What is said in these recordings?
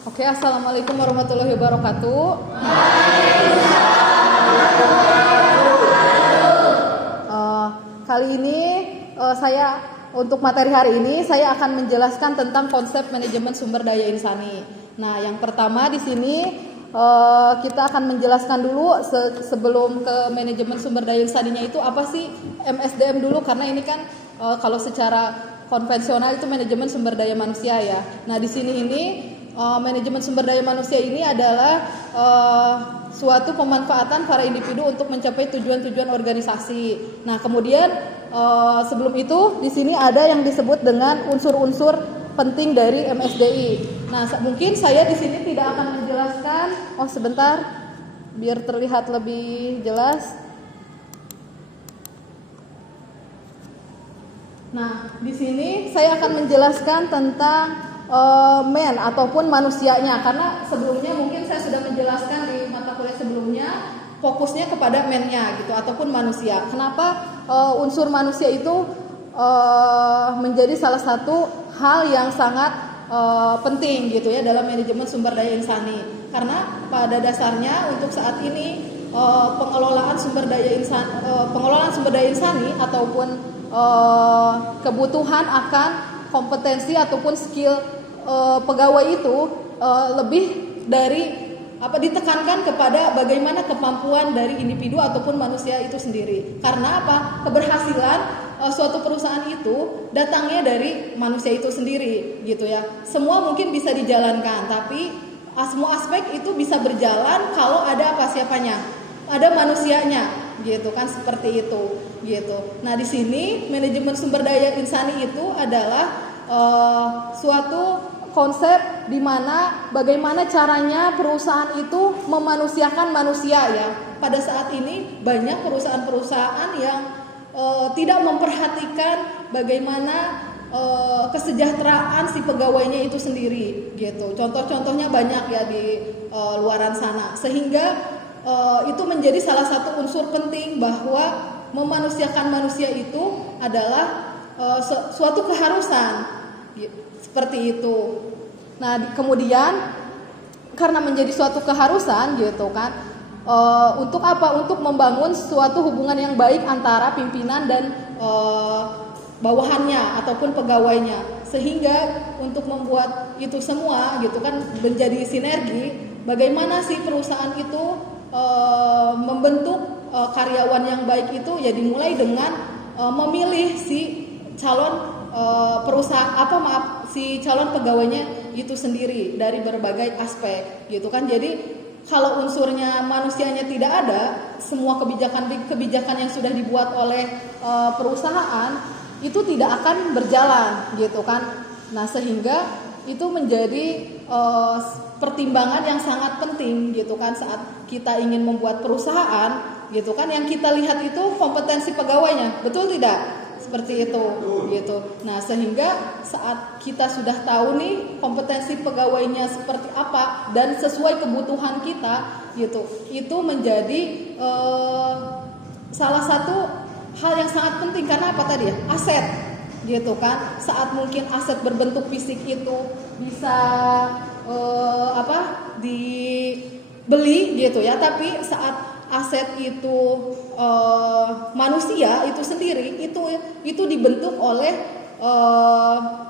Oke, assalamualaikum warahmatullahi wabarakatuh. Kali ini saya untuk materi hari ini saya akan menjelaskan tentang konsep manajemen sumber daya insani. Nah, yang pertama di sini kita akan menjelaskan dulu sebelum ke manajemen sumber daya insaninya itu apa sih MSDM dulu, karena ini kan kalau secara konvensional itu manajemen sumber daya manusia ya. Nah, di sini ini manajemen sumber daya manusia ini adalah suatu pemanfaatan para individu untuk mencapai tujuan-tujuan organisasi. Nah, kemudian sebelum itu di sini ada yang disebut dengan unsur-unsur penting dari MSDI. Nah, mungkin saya di sini tidak akan menjelaskan. Oh, sebentar, biar terlihat lebih jelas. Nah, di sini saya akan menjelaskan tentang man ataupun manusianya, karena sebelumnya mungkin saya sudah menjelaskan di mata kuliah sebelumnya fokusnya kepada man-nya gitu ataupun manusia. Kenapa unsur manusia itu menjadi salah satu hal yang sangat penting gitu ya dalam manajemen sumber daya insani, karena pada dasarnya untuk saat ini pengelolaan sumber daya insani ataupun kebutuhan akan kompetensi ataupun skill pegawai itu lebih dari ditekankan kepada bagaimana kemampuan dari individu ataupun manusia itu sendiri. Karena apa? Keberhasilan suatu perusahaan itu datangnya dari manusia itu sendiri gitu ya. Semua mungkin bisa dijalankan, tapi semua aspek itu bisa berjalan kalau ada siapanya? Ada manusianya gitu kan, seperti itu gitu. Nah, di sini manajemen sumber daya insani itu adalah suatu konsep di mana bagaimana caranya perusahaan itu memanusiakan manusia ya. Pada saat ini banyak perusahaan-perusahaan yang tidak memperhatikan bagaimana kesejahteraan si pegawainya itu sendiri gitu. Contoh-contohnya banyak ya di luaran sana, sehingga itu menjadi salah satu unsur penting bahwa memanusiakan manusia itu adalah suatu keharusan seperti itu. Nah, kemudian karena menjadi suatu keharusan gitu kan, untuk apa? Untuk membangun suatu hubungan yang baik antara pimpinan dan bawahannya ataupun pegawainya, sehingga untuk membuat itu semua gitu kan menjadi sinergi. Bagaimana sih perusahaan itu membentuk karyawan yang baik itu ya dimulai dengan memilih si calon si calon pegawainya itu sendiri dari berbagai aspek gitu kan. Jadi kalau unsurnya manusianya tidak ada, semua kebijakan yang sudah dibuat oleh perusahaan itu tidak akan berjalan gitu kan. Nah, sehingga itu menjadi pertimbangan yang sangat penting gitu kan saat kita ingin membuat perusahaan gitu kan. Yang kita lihat itu kompetensi pegawainya, betul tidak? Seperti itu gitu. Nah, sehingga saat kita sudah tahu nih kompetensi pegawainya seperti apa dan sesuai kebutuhan kita gitu, itu menjadi salah satu hal yang sangat penting. Karena apa tadi ya? Aset gitu kan. Saat mungkin aset berbentuk fisik itu bisa dibeli gitu ya, tapi saat aset itu manusia itu sendiri itu dibentuk oleh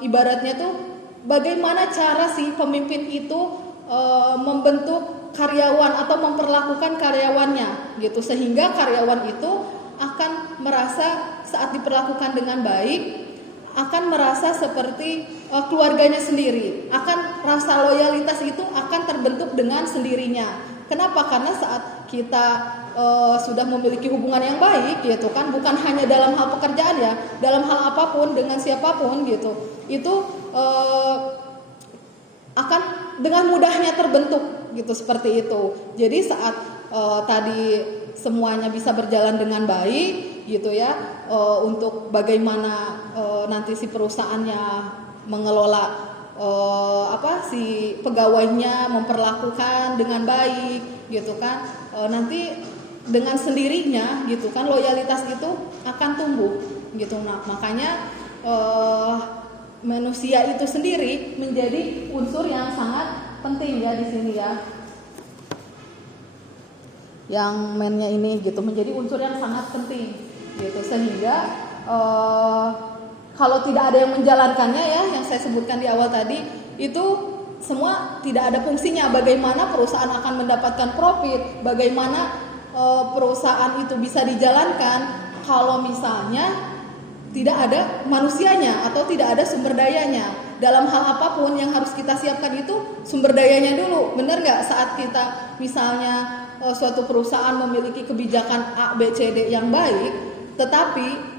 ibaratnya tuh bagaimana cara si pemimpin itu membentuk karyawan atau memperlakukan karyawannya gitu, sehingga karyawan itu akan merasa saat diperlakukan dengan baik, akan merasa seperti keluarganya sendiri, akan rasa loyalitas itu akan terbentuk dengan sendirinya. Kenapa? Karena saat kita sudah memiliki hubungan yang baik gitu kan, bukan hanya dalam hal pekerjaan ya, dalam hal apapun dengan siapapun gitu, itu akan dengan mudahnya terbentuk gitu, seperti itu. Jadi saat tadi semuanya bisa berjalan dengan baik gitu ya, untuk bagaimana nanti si perusahaannya mengelola si pegawainya memperlakukan dengan baik gitu kan, nanti dengan sendirinya gitu kan loyalitas itu akan tumbuh gitu. Nah, makanya manusia itu sendiri menjadi unsur yang sangat penting ya di sini ya. Yang man-nya ini gitu menjadi unsur yang sangat penting gitu, sehingga kalau tidak ada yang menjalankannya ya, yang saya sebutkan di awal tadi, itu semua tidak ada fungsinya. Bagaimana perusahaan akan mendapatkan profit, bagaimana perusahaan itu bisa dijalankan kalau misalnya tidak ada manusianya atau tidak ada sumber dayanya. Dalam hal apapun yang harus kita siapkan itu sumber dayanya dulu, benar nggak? Saat kita misalnya suatu perusahaan memiliki kebijakan A, B, C, D yang baik, tetapi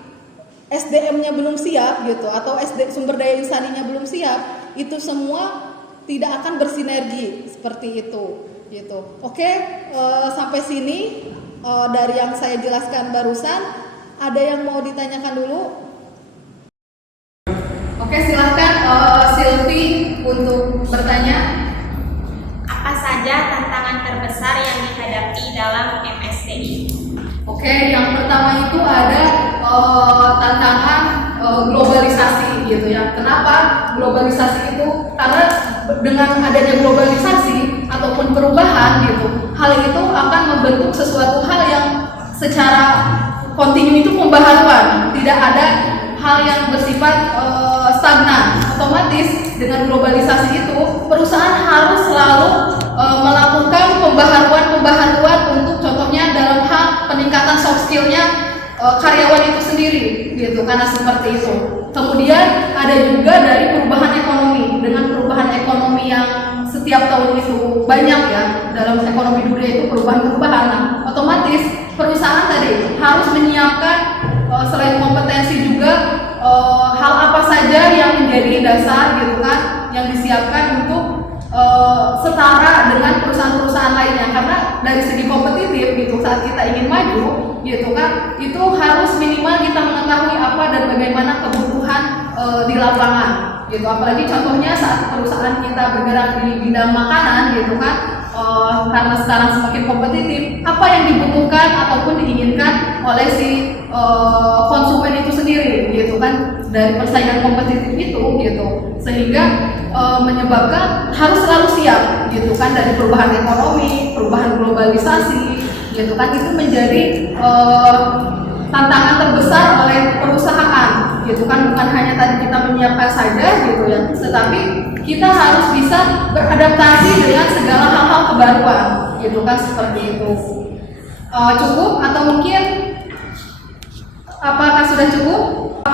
SDM-nya belum siap gitu, atau sumber daya insaninya belum siap, itu semua tidak akan bersinergi seperti itu gitu. Oke, sampai sini dari yang saya jelaskan barusan, ada yang mau ditanyakan dulu? Oke, silahkan Silvi untuk bertanya. Apa saja tantangan terbesar yang dihadapi dalam MSTI? Oke, yang pertama itu ada tantangan globalisasi gitu ya. Kenapa globalisasi itu? Karena dengan adanya globalisasi ataupun perubahan gitu, hal itu akan membentuk sesuatu hal yang secara kontinu itu pembaharuan. Tidak ada hal yang bersifat stagnan. Otomatis dengan globalisasi itu perusahaan harus selalu melakukan pembaharuan untuk contohnya dalam hal peningkatan soft skill-nya karyawan itu sendiri gitu, karena seperti itu. Kemudian ada juga dari perubahan ekonomi. Dengan perubahan ekonomi yang setiap tahun itu banyak ya, dalam ekonomi dunia itu perubahan-perubahan. Nah, otomatis perusahaan tadi harus menyiapkan selain kompetensi juga hal apa saja yang menjadi dasar gitu kan, yang disiapkan untuk setara dengan perusahaan-perusahaan lainnya. Karena dari segi kompetitif gitu, saat kita ingin maju gitu kan, itu harus minimal kita mengetahui apa dan bagaimana kebutuhan di lapangan gitu. Apalagi contohnya saat perusahaan kita bergerak di bidang makanan gitu kan, karena sekarang semakin kompetitif, apa yang dibutuhkan ataupun diinginkan oleh si konsumen itu sendiri gitu kan, dari persaingan kompetitif itu gitu, sehingga menyebabkan harus selalu siap gitu kan, dari perubahan ekonomi, perubahan globalisasi gitu kan. Itu menjadi tantangan terbesar oleh perusahaan gitu kan, bukan hanya tadi kita menyiapkan saja gitu ya, tetapi kita harus bisa beradaptasi dengan segala hal-hal kebaruan gitu kan, seperti itu. Cukup atau mungkin apakah sudah cukup?